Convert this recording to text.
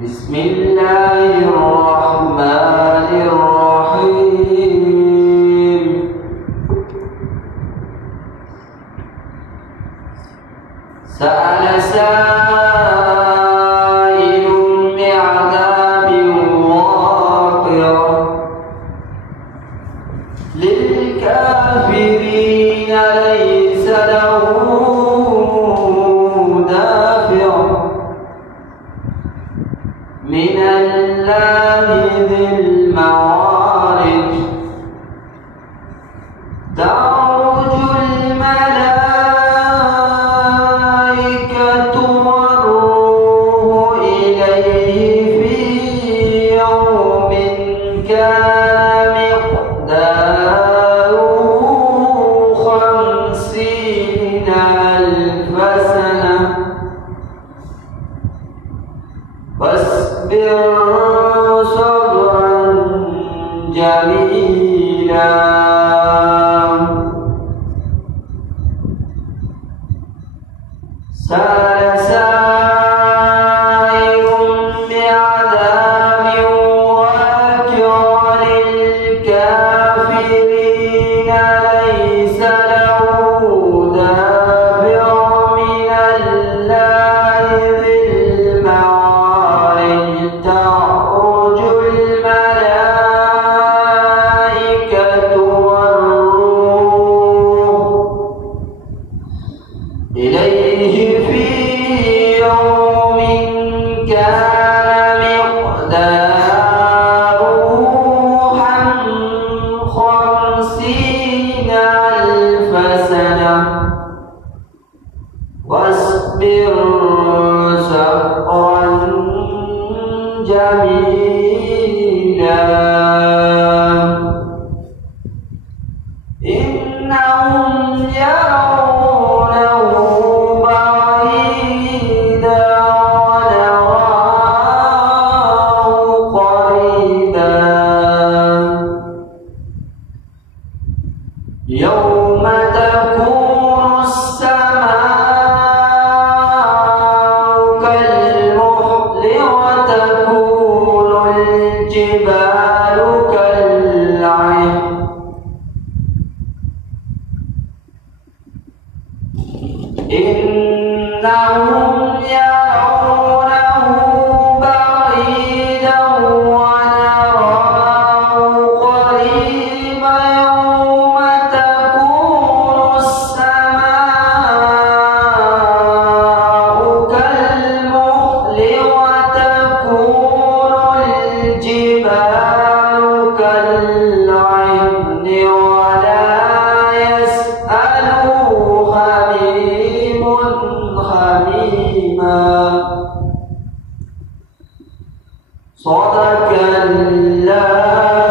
بسم الله الرحمن الرحيم. سأل سائل بعذاب واقع للكافرين ليس له دافع من الله ذي المعارج تعرج الملائكة والروح إليه في يوم كان مقداره 50,000 سنة واصبر صبرا جميلا. سأل سائل بعذاب واقع للكافرين ليس له دافع من الله ذي المعارج تعرج الملائكة والروح إليه في يوم كان مقداره 50,000 سنة واصبر صبرا جميلا. إنهم يرونه بعيدا ونراه قريبا يوم تكون السماء كالمهل وتكون الجبال كالعهن إنهم يرونه بعيدا ونراه قريبا يوم تكون السماء كالمهل وتكون الجبال كالعهن ولا يسأل حميم حميما. صدق الله